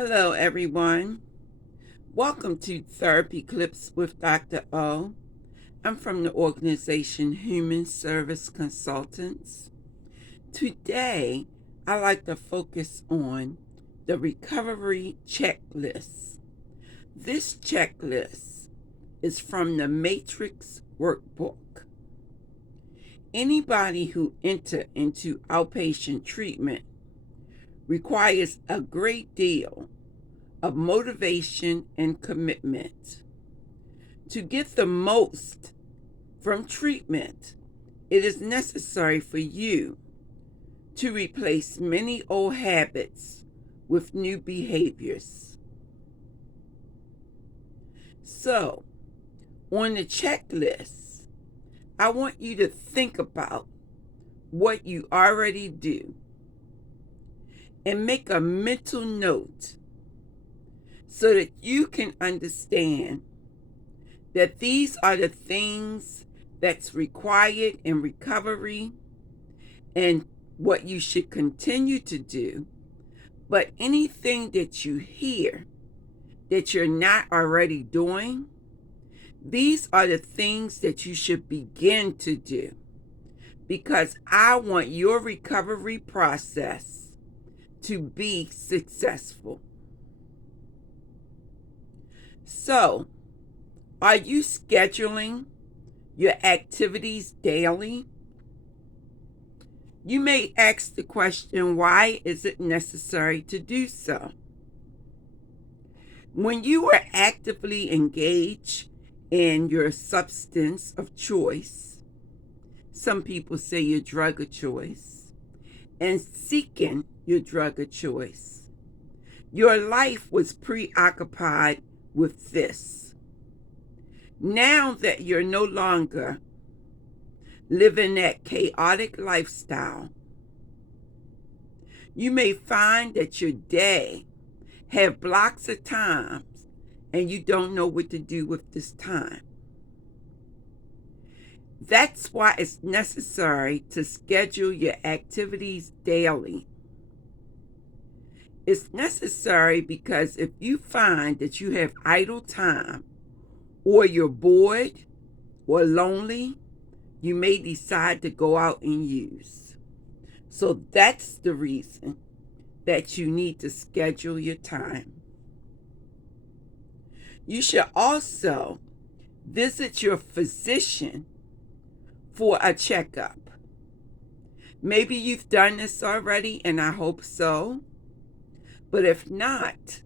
Hello, everyone. Welcome to Therapy Clips with Dr. O. I'm from the organization Human Service Consultants. Today, I like to focus on the recovery checklist. This checklist is from the Matrix Workbook. Anybody who enters into outpatient treatment requires a great deal of motivation and commitment. To get the most from treatment, it is necessary for you to replace many old habits with new behaviors. So, on the checklist, I want you to think about what you already do and make a mental note so that you can understand that these are the things that's required in recovery and what you should continue to do. But anything that you hear that you're not already doing, these are the things that you should begin to do, because I want your recovery process to be successful. So, are you scheduling your activities daily? You may ask the question, why is it necessary to do so? When you are actively engaged in your substance of choice, some people say your drug of choice, and seeking your drug of choice, your life was preoccupied with this. Now that you're no longer living that chaotic lifestyle, you may find that your day have blocks of times and you don't know what to do with this time. That's why it's necessary to schedule your activities daily. It's necessary because if you find that you have idle time, or you're bored or lonely, you may decide to go out and use. So that's the reason that you need to schedule your time. You should also visit your physician for a checkup. Maybe you've done this already, and I hope so. But if not,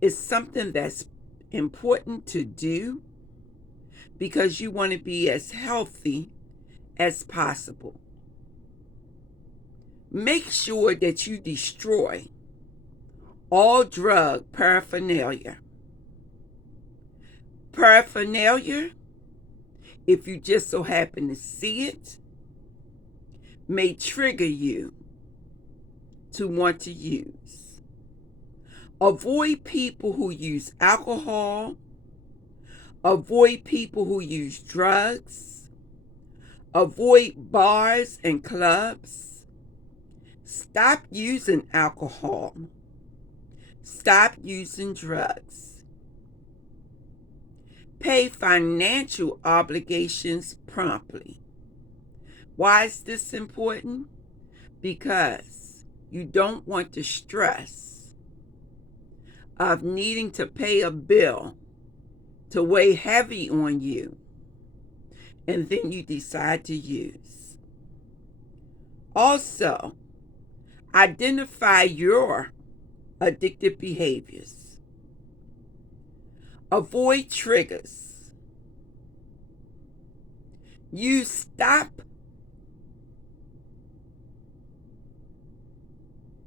it's something that's important to do because you want to be as healthy as possible. Make sure that you destroy all drug paraphernalia. Paraphernalia, if you just so happen to see it, may trigger you to want to use. Avoid people who use alcohol. Avoid people who use drugs. Avoid bars and clubs. Stop using alcohol. Stop using drugs. Pay financial obligations promptly. Why is this important? Because you don't want the stress of needing to pay a bill to weigh heavy on you, and then you decide to use. Also, identify your addictive behaviors. Avoid triggers.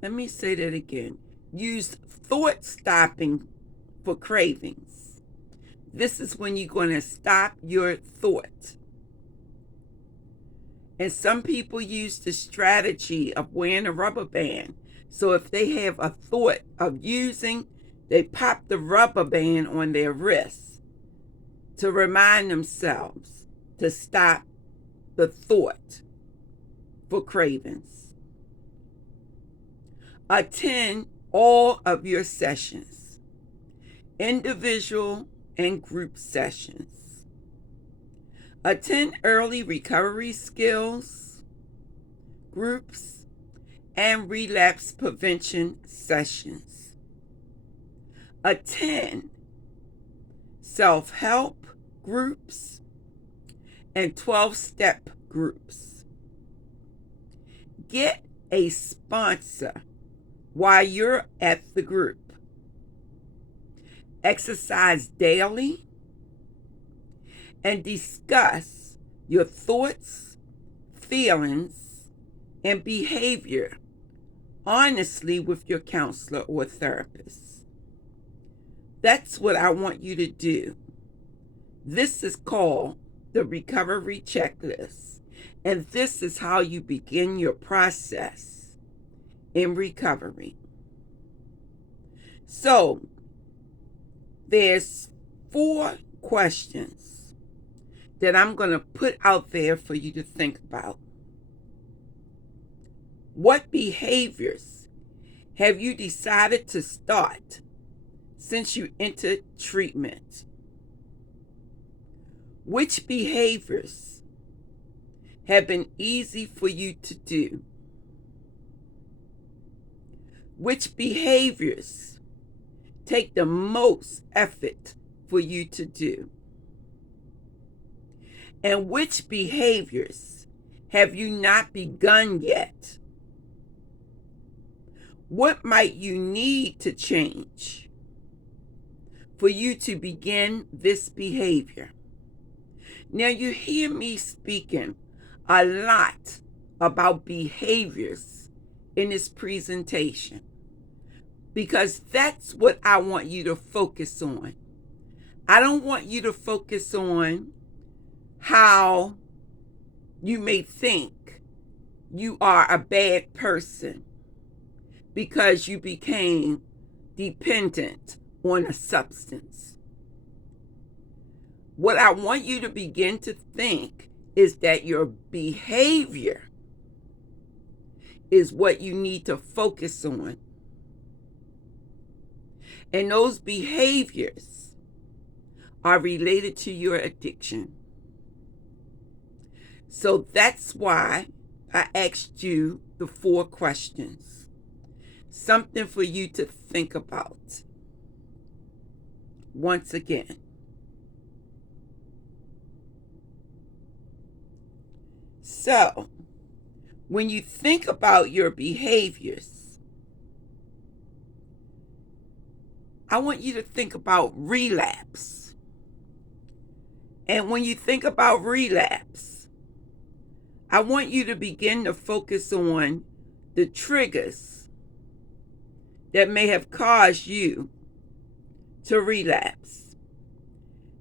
Let me say that again. Use thought stopping for cravings. This is when you're going to stop your thought. And some people use the strategy of wearing a rubber band. So if they have a thought of using, they pop the rubber band on their wrist to remind themselves to stop the thought for cravings. Attend all of your sessions, individual and group sessions. Attend early recovery skills, groups, and relapse prevention sessions. Attend self-help groups and 12-step groups. Get a sponsor while you're at the group. Exercise daily and discuss your thoughts, feelings, and behavior honestly with your counselor or therapist. That's what I want you to do. This is called the recovery checklist, and this is how you begin your process in recovery. So, there's 4 questions that I'm going to put out there for you to think about. What behaviors have you decided to start since you entered treatment? Which behaviors have been easy for you to do? Which behaviors take the most effort for you to do? And which behaviors have you not begun yet? What might you need to change for you to begin this behavior? Now, you hear me speaking a lot about behaviors in this presentation because that's what I want you to focus on. I don't want you to focus on how you may think you are a bad person because you became dependent on a substance. What I want you to begin to think is that your behavior is what you need to focus on. And those behaviors are related to your addiction. So that's why I asked you the 4 questions. Something for you to think about. Once again. So, when you think about your behaviors, I want you to think about relapse. And when you think about relapse, I want you to begin to focus on the triggers that may have caused you to relapse.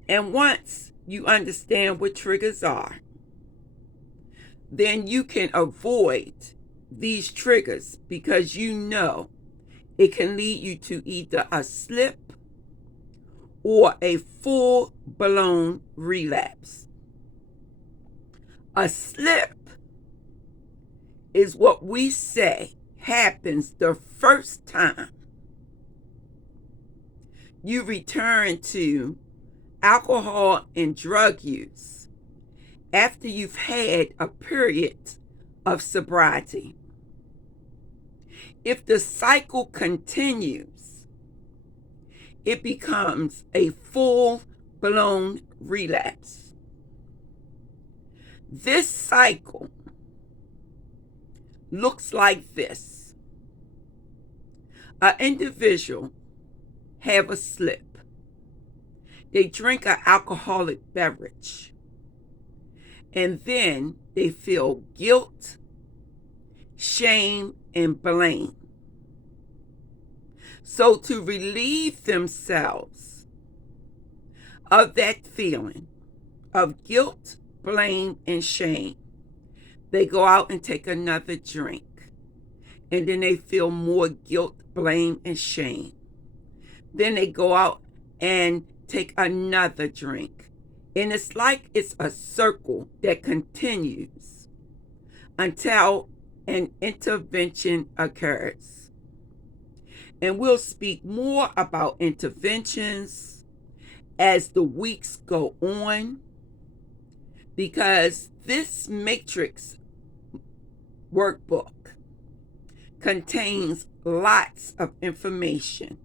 And once you understand what triggers are, then you can avoid these triggers because you know it can lead you to either a slip or a full-blown relapse. A slip is what we say happens the first time you return to alcohol and drug use after you've had a period of sobriety. If the cycle continues, it becomes a full-blown relapse. This cycle looks like this. An individual have a slip. They drink an alcoholic beverage. And then they feel guilt, shame, and blame. So to relieve themselves of that feeling of guilt, blame, and shame, they go out and take another drink. And then they feel more guilt, blame, and shame. Then they go out and take another drink. And it's like it's a circle that continues until an intervention occurs. And we'll speak more about interventions as the weeks go on, because this matrix workbook contains lots of information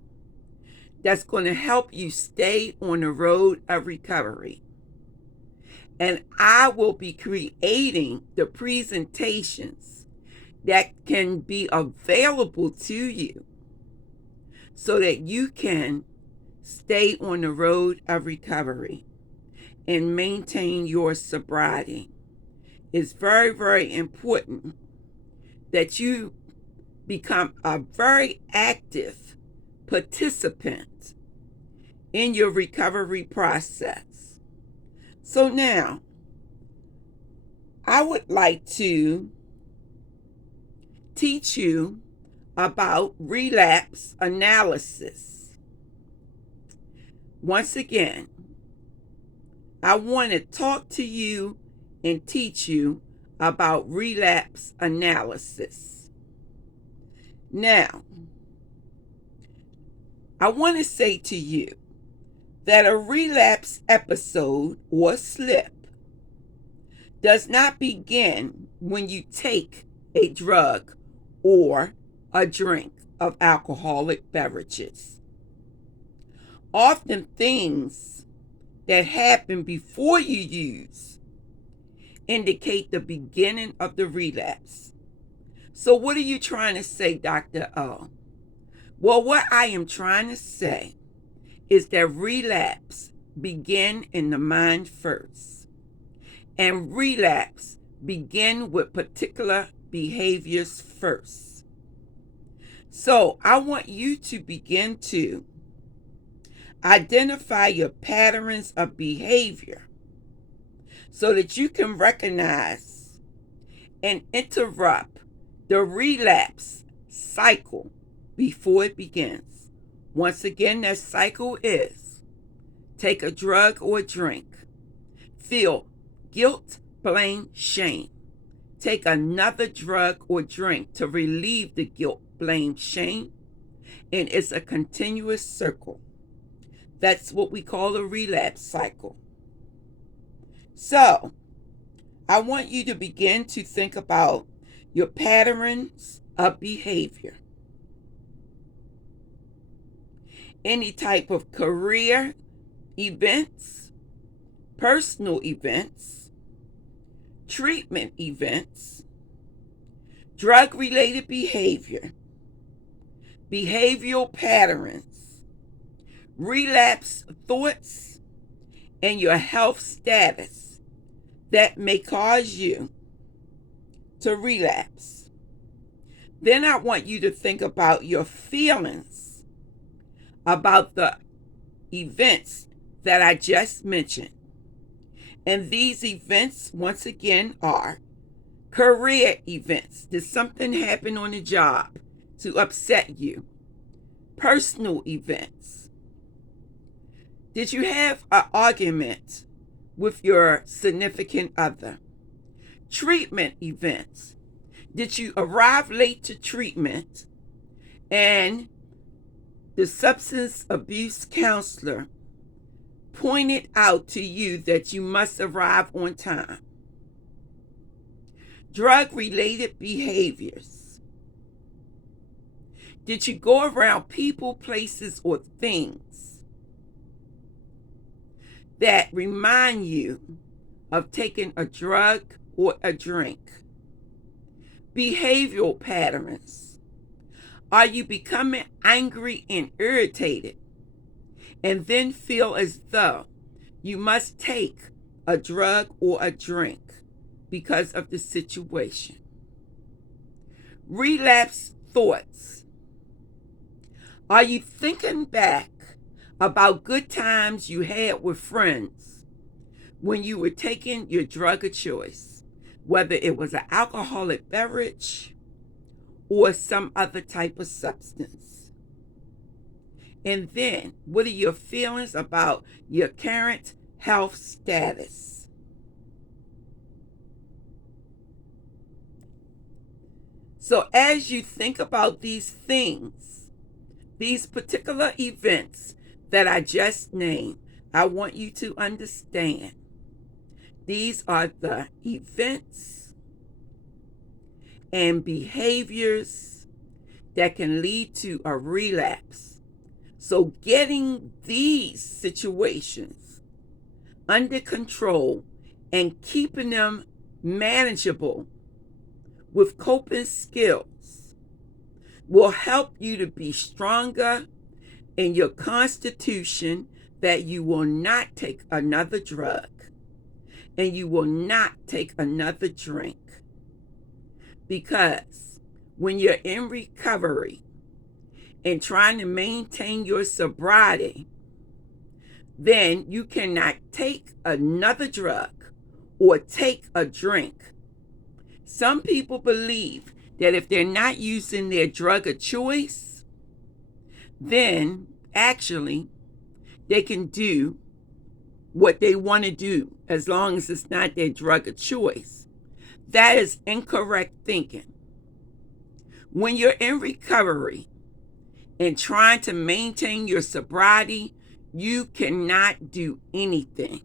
that's going to help you stay on the road of recovery. And I will be creating the presentations that can be available to you so that you can stay on the road of recovery and maintain your sobriety. It's very, very important that you become a very active participant in your recovery process. So now, I would like to teach you about relapse analysis. Once again, I want to talk to you and teach you about relapse analysis. Now, I want to say to you that a relapse episode or slip does not begin when you take a drug or a drink of alcoholic beverages. Often things that happen before you use indicate the beginning of the relapse. So what are you trying to say, Dr. O? Well, what I am trying to say is that relapse begin in the mind first. And relapse begin with particular behaviors first. So I want you to begin to identify your patterns of behavior so that you can recognize and interrupt the relapse cycle before it begins. Once again, that cycle is take a drug or drink, feel guilt, blame, shame. Take another drug or drink to relieve the guilt, blame, shame, and it's a continuous circle. That's what we call a relapse cycle. So, I want you to begin to think about your patterns of behavior. Any type of career events, personal events, treatment events, drug-related behavior, behavioral patterns, relapse thoughts, and your health status that may cause you to relapse. Then I want you to think about your feelings about the events that I just mentioned. And these events, once again, are career events. Did something happen on the job to upset you? Personal events. Did you have an argument with your significant other? Treatment events. Did you arrive late to treatment and the substance abuse counselor pointed out to you that you must arrive on time? Drug-related behaviors. Did you go around people, places, or things that remind you of taking a drug or a drink? Behavioral patterns. Are you becoming angry and irritated and then feel as though you must take a drug or a drink because of the situation? Relapse thoughts. Are you thinking back about good times you had with friends when you were taking your drug of choice, whether it was an alcoholic beverage or some other type of substance? And then, what are your feelings about your current health status? So as you think about these things, These particular events that I just named, I want you to understand. These are the events and behaviors that can lead to a relapse. So getting these situations under control and keeping them manageable with coping skills will help you to be stronger in your constitution, that you will not take another drug and you will not take another drink. Because when you're in recovery and trying to maintain your sobriety, then you cannot take another drug or take a drink. Some people believe that if they're not using their drug of choice, then actually they can do what they want to do as long as it's not their drug of choice. That is incorrect thinking. When you're in recovery and trying to maintain your sobriety, you cannot do anything.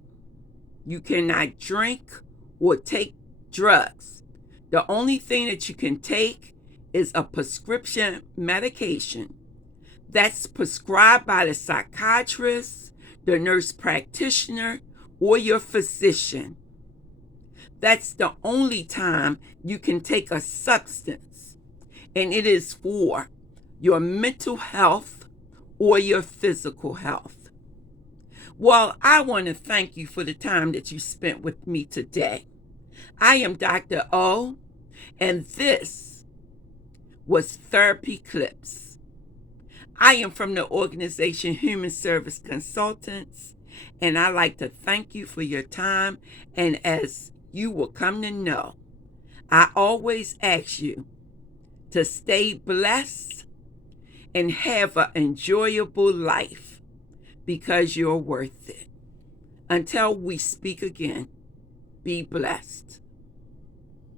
You cannot drink or take drugs. The only thing that you can take is a prescription medication that's prescribed by the psychiatrist, the nurse practitioner, or your physician. That's the only time you can take a substance, and it is for your mental health or your physical health. Well, I want to thank you for the time that you spent with me today. I am Dr. O, and this was Therapy Clips. I am from the organization Human Service Consultants, and I'd like to thank you for your time. And as you will come to know, I always ask you to stay blessed and have an enjoyable life, because you're worth it. Until we speak again, be blessed.